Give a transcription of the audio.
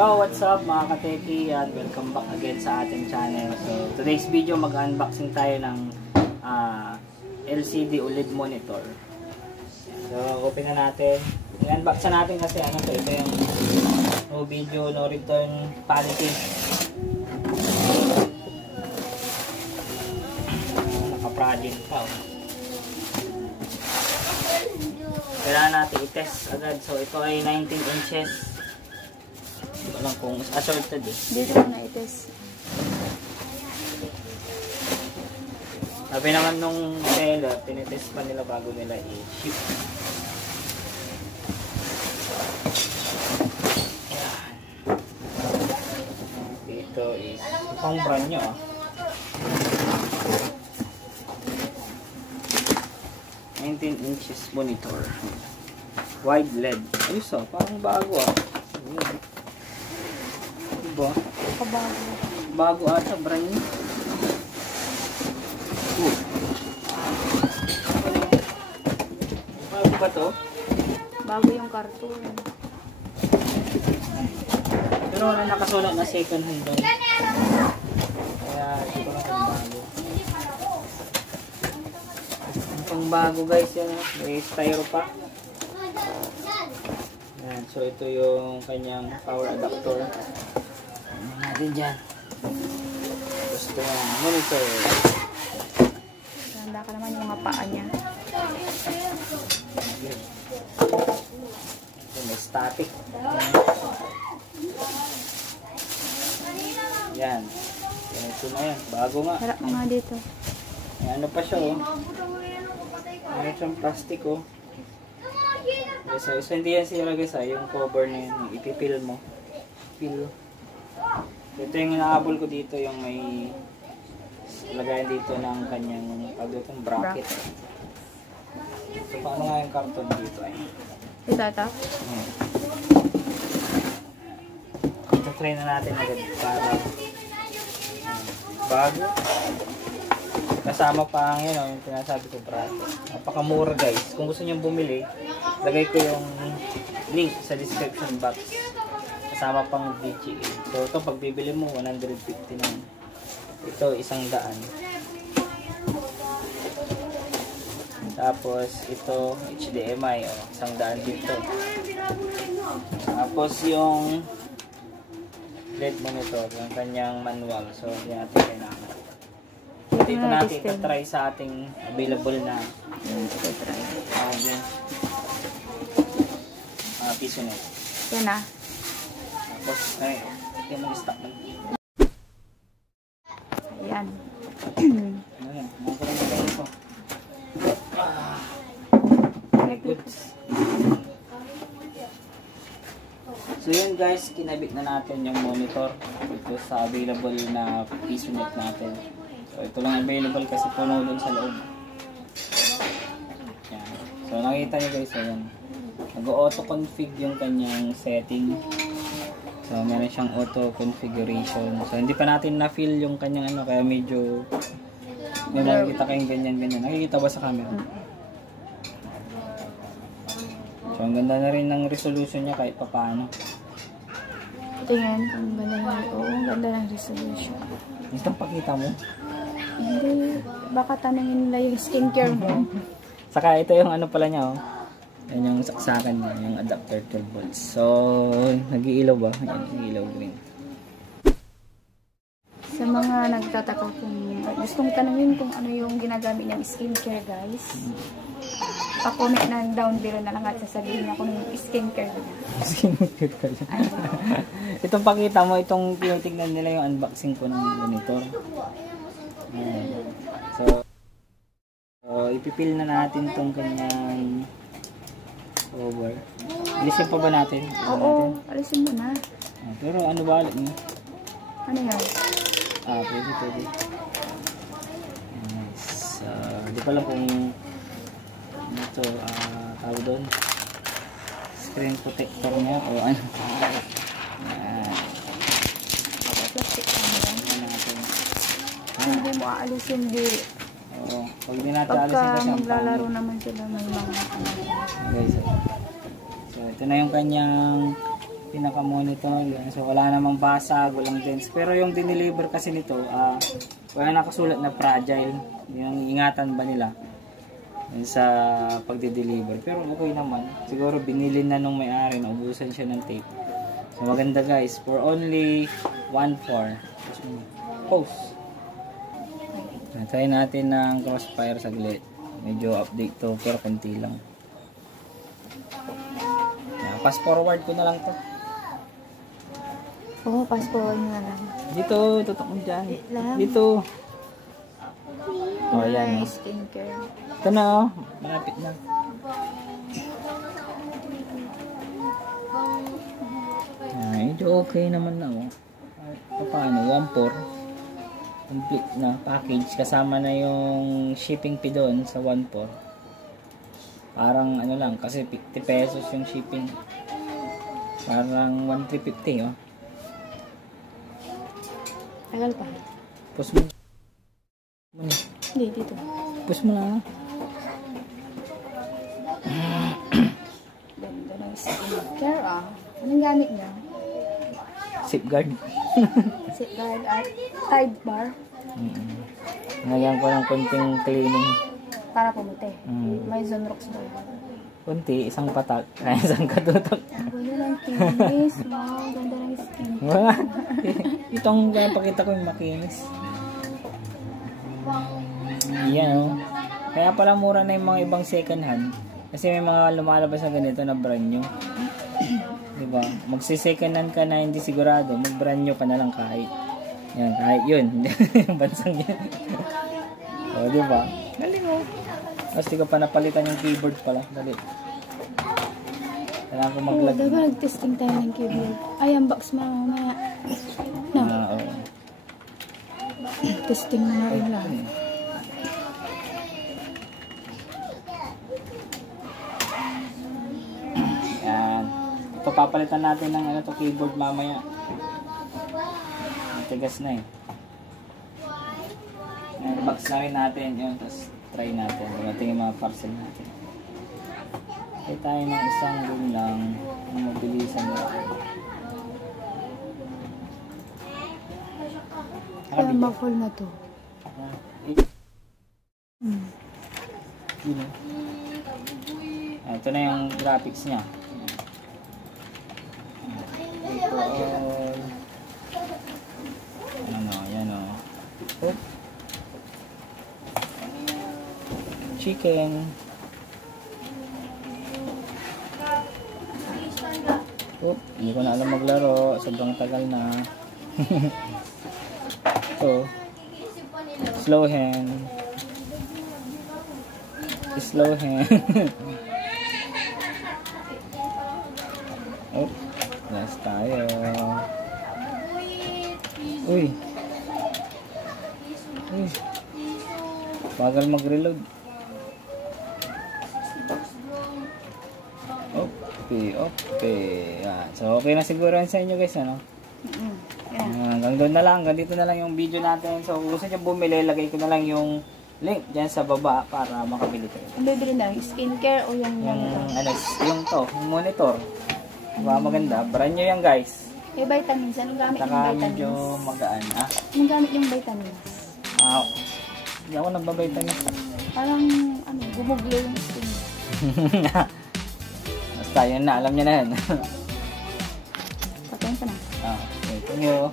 Yo, what's up mga kateki, and welcome back again sa ating channel. So, today's video mag-unboxing tayo ng LCD OLED monitor. So, open na natin. I-unbox na natin kasi ano to, ito yung no video, no return policy. Naka-project pa. Kailangan natin i-test agad. So, ito ay 19 inches. Hindi ko lang kung assorted eh. Dito ko na i-test. Sabi naman nung seller, tinitest pa nila bago nila i-ship. Yan. Dito is pang brand nyo ah. 19 inches monitor. Wide LED. Ayos ah, parang bago ah. Diba? Kabago. Bago ata, brand new. Bago ba to? Bago yung karton. Pero wala nakasulat na second hand doon. Kaya ito ko lang kung bago. Pang bago guys yan. May styro pa. Yan. So ito yung kanyang power adapter. Natin dyan. Tapos ito yung monitor. Ganda ka naman yung mapaan niya. Ito may static. Yan. Ito na yan. Bago nga. Harap mo nga dito. May ano pa siya oh. May siyang plastic oh. So hindi yan sila guys ah. Yung cover na yun. Ipipil mo. Pil. Ito yung inaabol ko dito, yung may lagayan dito ng kanyang pagdutong bracket. So paano nga yung karton dito ay? Ito? Ito try na natin agad para bago. Kasama pa ang yun, yung pinasabi ko bracket. Napakamura guys. Kung gusto nyo bumili, lagay ko yung link sa description box. Kasama pang VGA. So ito pag bibili mo 150 lang. Ito 100. Tapos ito HDMI 100 dito. Tapos yung LED monitor, yung kanyang manual. So hindi natin kailangan. Dito natin ita-try sa ating available na piso net. Yan na. Tapos, ay, ito yung stock na. Ayan. Ayan, mga karamihan ko. Very good. So yun guys, kinabit na natin yung monitor. Ito sa available na piso net natin. So ito lang available kasi puno dun sa loob. Ayan. So nakita nyo guys, ayan. Nag-auto config yung kanyang setting. So, meron siyang auto configuration. So, hindi pa natin na-feel yung kanyang ano, kaya medyo may makikita kayong ganyan-ganyan. Nakikita ba sa camera? So, ang ganda na rin ng resolution niya kahit pa paano. Tingnan kung ganda niya. Oo, ang ganda ng resolution. Gusto pakita mo? Hindi. Baka tanongin nila yung skincare mo. Saka ito yung ano pala niya, oh. Yan yung saksakan niya, yung adapter 12 volts. So, nag-iilaw ba? Yan, nag-iilaw green. Sa mga nagtataka kung gustong tanungin kung ano yung ginagamit ng skincare guys, pa-comment na down below na lang at sasabihin niya kung skincare na. Skincare ka lang. Itong pakita mo, itong tinitignan nila yung unboxing ko ng monitor. So, ipipil na natin itong kanyang over. Alisin pa ba natin? Oo, alisin mo na. Pero ano ba alam mo? Ano yan? Pwede. Yes. Hindi pa lang kung ano ito, tawag doon. Screen protector niya o ano. Plastic natin. Hindi mo aalisin dito. Oo. Pag di natin alisin Pagka kasi maglalaro naman sila may mga guys. So ito na yung kanyang pinaka-monitor. Yan. So, wala namang basag, walang dents. Pero yung dineliver kasi nito, wala nakasulat na fragile. Yung ingatan ba nila yun sa pagde-deliver. Pero okay naman. Siguro binili na nung may-ari, naubusan siya ng tape. So, maganda guys. For only 1.4. Post. Try natin ng crossfire saglit. Medyo update to, pero konti lang. Fast forward ko na lang to. Oo, fast forward na lang. Dito, tutok mo dyan. Dito. Oh, yan. Skincare. Ito na, oh. Malapit na. Medyo okay naman na, oh. Paano? 1.4. Complete na package. Kasama na yung shipping fee doon sa 1.4. Parang ano lang, kasi 50 pesos yung shipping. Parang 1,350, oh. Tagal pa. Push mo. Hindi, dito. Push mo lang. Ganda ng skincare, ah. Anong gamit niya? Safeguard. Safeguard at Tide Bar. Ngayon ko ng konting cleaning. Para pumuti. May Zonrox daw. Kunti, isang patak, isang katutok. Ang ganda ng kinis, wow. Ganda ng skin. Itong pakita ko yung makinis. Yan, oh. Kaya pala mura na yung mga ibang second hand. Kasi may mga lumalabas na ganito na brand new. Diba? Magsi-second hand ka na hindi sigurado, mag-brand new ka na lang kahit. Yan, kahit yun. Yung bansang yun. O, diba? Galing, oh. Tapos di ko pa napalitan yung keyboard pala. Dali. Kailangan ko mag-lag. Diba nag-testing tayo ng keyboard? Ay, ang box mo mamaya. No? Oo. Testing mo na rin lang. Yan. Ito papalitan natin ng ano to keyboard mamaya. Tigas na eh. Yan, box na rin natin yun. Tapos try natin. Dumating yung mga parcel natin. Kaya tayo ng isang room lang na mabilisan natin. Kaya mag-haul na to. Yun. Ito na yung graphics niya. Ito all. Ano, yan o. Oh. Chicken. Oh, hindi ko na alam maglaro. Sobrang tagal na. So, slow hand. Slow hand. Oh, last tayo. Uy. Uy. Bagal mag-reload. Okay. Yan. So, okay na siguro yan sa inyo guys, ano? Hanggang doon na lang. Hanggang dito na lang yung video natin. So, kung gusto nyo bumili, lagay ko na lang yung link dyan sa baba para makabili kayo. Ang bibili na, skincare o yung yung monitor. Diba, maganda. Brand new yan guys. May vitamins. Anong gamit yung Saka vitamins? medyo magaan. Ha? Anong gamit yung vitamins? Hindi ako nagbabitamins. Parang, gumuglo yung skin. Basta yun na. Alam niya na yan. Patayin pa na. Okay, thank you.